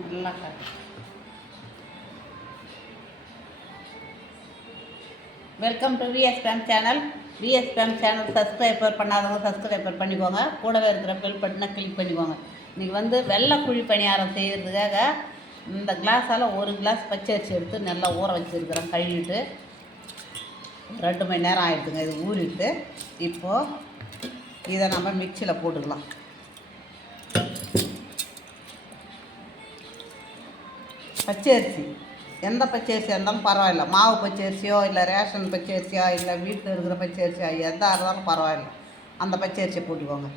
நல்லா காட்டு. Welcome to VSPM channel. VSPM channel subscriber பண்ணாதவங்க சப்ஸ்கிரைபர் பண்ணிக்கோங்க. கூடவே இருக்கிற பெல் பட்டனை கிளிக் பண்ணிக்கோங்க. இன்றைக்கி வெள்ளை குழி பணியாரம் செய்கிறதுக்காக இந்த கிளாஸால் ஒரு கிளாஸ் பச்சரிசி எடுத்து நல்லா ஊற வச்சுருக்கிறேன். கழுவிட்டு 2 மணி நேரம் ஆகிடுதுங்க. இது ஊறிட்டு இப்போது இதை நம்ம மிக்சியில் போட்டுக்கலாம். பச்சரிசி எந்த பச்சரிசியாக இருந்தாலும் பரவாயில்ல. மாவு பச்சரிசியோ இல்லை ரேஷன் பச்சரிசியோ இல்லை வீட்டில் இருக்கிற பச்சரிசியோ எதாக இருந்தாலும் பரவாயில்ல. அந்த பச்சரிசியை போட்டுக்கோங்க.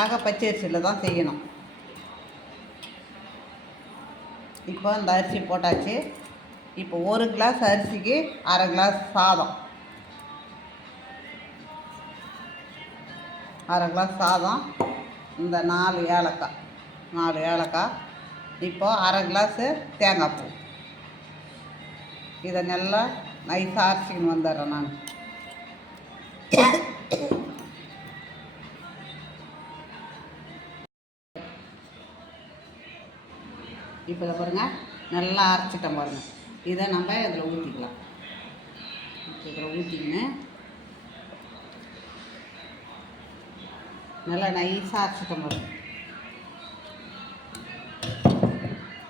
ஆக பச்சரிசியில் தான் செய்யணும். இப்போ இந்த அரிசி போட்டாச்சு. இப்போ 1 கிளாஸ் அரிசிக்கு 1/2 கிளாஸ் சாதம், 1/2 கிளாஸ் சாதம், இந்த 4 ஏலக்காய், இப்போ 1/2 கிளாஸு தேங்காய் பூ. இதை நல்லா நைஸாக அரைச்சிக்கின்னு வந்துடுறேன் நான். இப்போ இதை பாருங்கள், நல்லா அரைச்சிட்டேன் பாருங்கள். இதை நம்ம இதில் ஊற்றிக்கலாம். இதில் ஊற்றிக்கின்னு நல்லா நைஸாக அரைச்சிட்டேன் பாருங்கள்.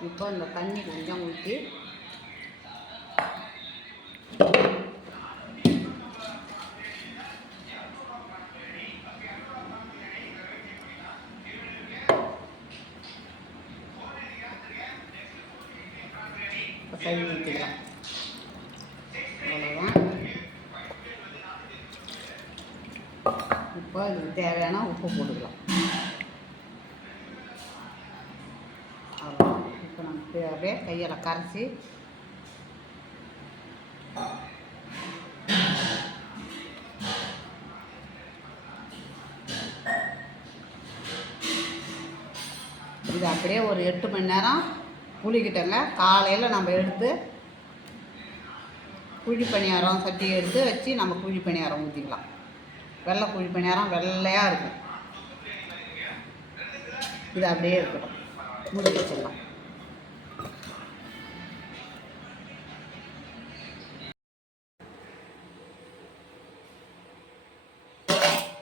இப்போ இந்த தண்ணி கொஞ்சம் ஊற்றி தண்ணி ஊற்றிக்கலாம். அவ்வளோதான். இப்போ இதுக்கு தேவையான உப்பு போட்டுக்கலாம். அவ்வளோதான். இப்போ நம்ம அப்படியே கையில் கரைச்சி இது அப்படியே ஒரு 8 மணி நேரம் புளிக்கிட்டங்க. காலையில் நம்ம எடுத்து குழி பணியாரம் சட்டியை எடுத்து வச்சு நம்ம குழி பணியாரம் ஊற்றிக்கலாம். வெள்ளை குழி பணியாரம் வெள்ளையாக இருக்கும். இது அப்படியே இருக்கட்டும், மூடி வச்சிடலாம்.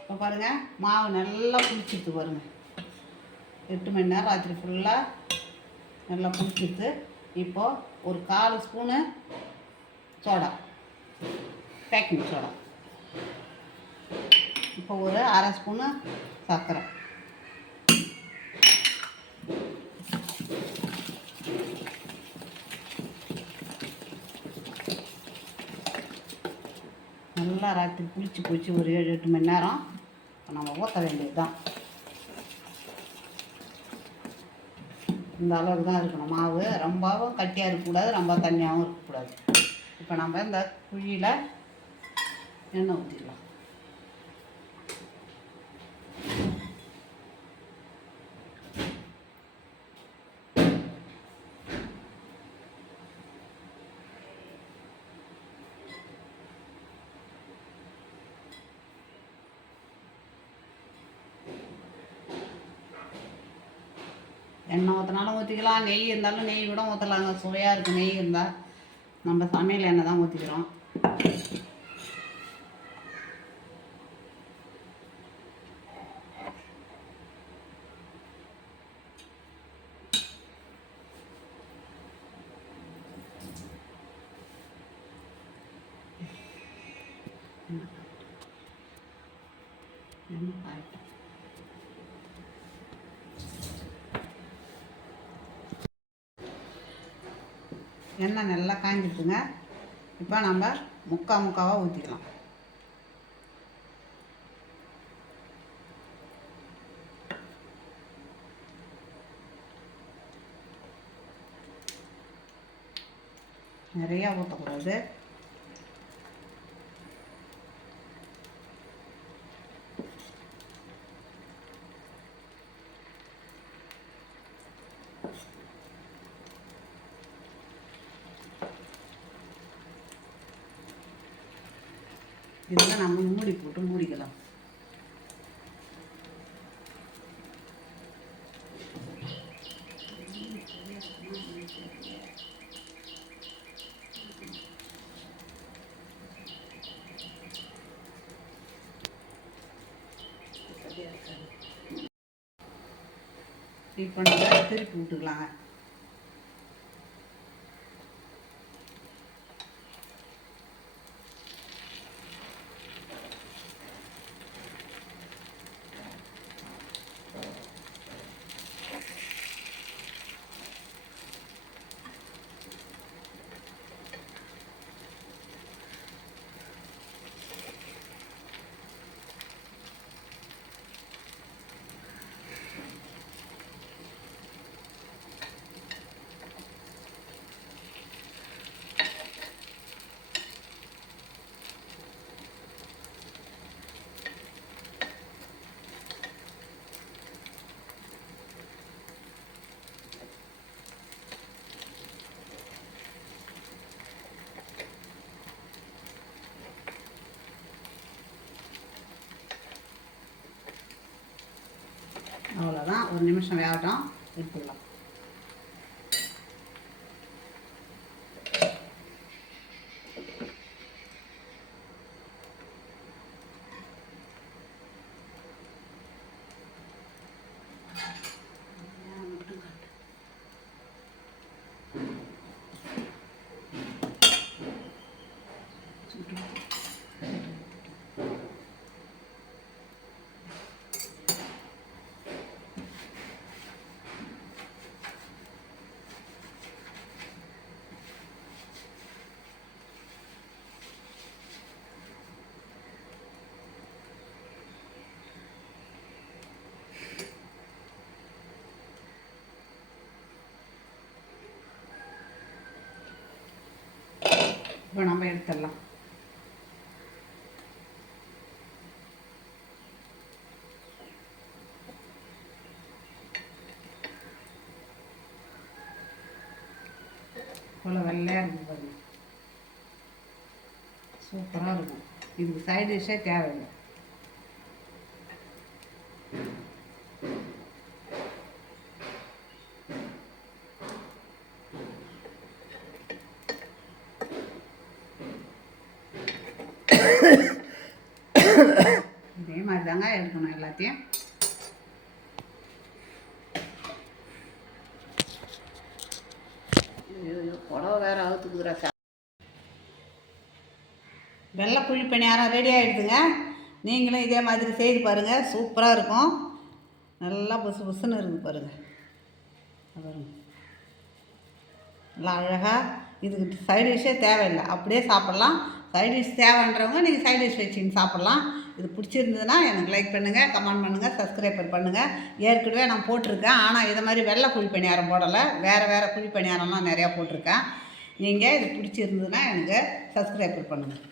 இப்போ பாருங்கள், மாவு நல்லா புளிச்சிட்டு பாருங்கள். 8 மணி நேரம் ராத்திரி ஃபுல்லாக நல்லா புளிச்சிட்டு. இப்போது ஒரு 1/4 ஸ்பூனு சோடா, பேக்கிங் சோடா, இப்போ ஒரு 1/2 ஸ்பூனு சர்க்கரை, நல்லா ராத்திரி புளிச்சு போச்சு. ஒரு 7-8 மணி நேரம் நம்ம ஊற்ற வேண்டியது தான். இந்த அளவுக்கு தான் இருக்கணும் மாவு. ரொம்பவும் கட்டியாக இருக்கக்கூடாது, ரொம்ப தண்ணியாகவும் இருக்கக்கூடாது. இப்போ நம்ம இந்த குழியில் எண்ணெய் ஊற்றிடலாம். எண்ணெய் ஊற்றினாலும் ஊற்றிக்கலாம், நெய் இருந்தாலும் நெய் கூட ஊற்றலாங்க. சுவையாக இருக்குது நெய் இருந்தால். நம்ம சமையல் எண்ணெய் தான் ஊற்றிக்கிறோம். எண்ணெய் நல்லா காஞ்சிட்டுங்க. இப்போ நம்ம முக்காவாக ஊற்றிக்கலாம். நிறையா ஊற்றக்கூடாது. இதில் நம்ம மூடி போட்டு மூடிக்கலாம். இப்போ நம்ம திருப்பி விட்டுக்கலாங்க. அவ்வளோதான், ஒரு நிமிஷம் வேகட்டும், எடுத்துக்கலாம். இப்போ நம்ம எடுத்துடலாம். இவ்வளோ வெள்ளையாக இருக்கும் பாருங்க, சூப்பராக இருக்கும். இதுக்கு சைட் டிஷ்ஷே தேவையில்லை. இதே மாதிரி தாங்க எடுக்கணும் எல்லாத்தையும். புடவை வேறு அவுத்துக்குதுரா. வெள்ளை குழி பணியாரம் ரெடி ஆகிடுதுங்க. நீங்களும் இதே மாதிரி செய்து பாருங்கள், சூப்பராக இருக்கும். நல்லா புசு புசுன்னு இருக்குது பாருங்கள். பாருங்க, நல்லா அழகாக. இதுக்கு சைட் டிஷ்ஷே தேவையில்லை, அப்படியே சாப்பிட்லாம். சைட் டிஷ் தேவைன்றவங்க நீங்கள் சைட் டிஷ் வச்சுன்னு சாப்பிட்லாம். இது பிடிச்சிருந்ததுன்னா எனக்கு லைக் பண்ணுங்கள், கமெண்ட் பண்ணுங்கள், சப்ஸ்கிரைபர் பண்ணுங்கள். ஏற்கனவே நான் போட்டிருக்கேன், ஆனால் இதை மாதிரி வெள்ளை குழி பணியாரம் போடலை, வேறு குழி பணியாரம்லாம் நிறையா போட்டிருக்கேன். நீங்கள் இது பிடிச்சிருந்ததுன்னா எனக்கு சப்ஸ்கிரைபர் பண்ணுங்கள்.